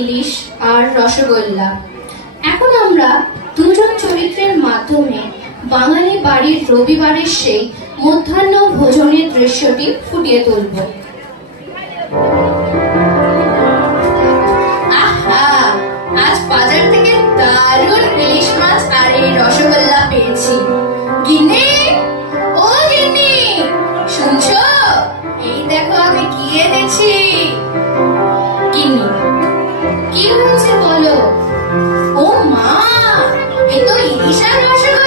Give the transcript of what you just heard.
ইলিশ আর রসগোল্লা। এখন আমরা দুজন চরিত্রের মাধ্যমে বাঙালি বাড়ির রবিবারের সেই মধ্যাহ্ন ভোজনের দৃশ্যটি ফুটিয়ে তুলব। আহা, আজ বাজার থেকে দারুণ ইলিশ মাছ আর এই রসগোল্লা পেয়েছি। গিন্নি, ও গিন্নি, শুনছো? এই দেখো আমি কি এনেছি। গিন্নি, কি হয়েছে বলো? ও মা, এ তো ইলিশ আর রসগোল্লা।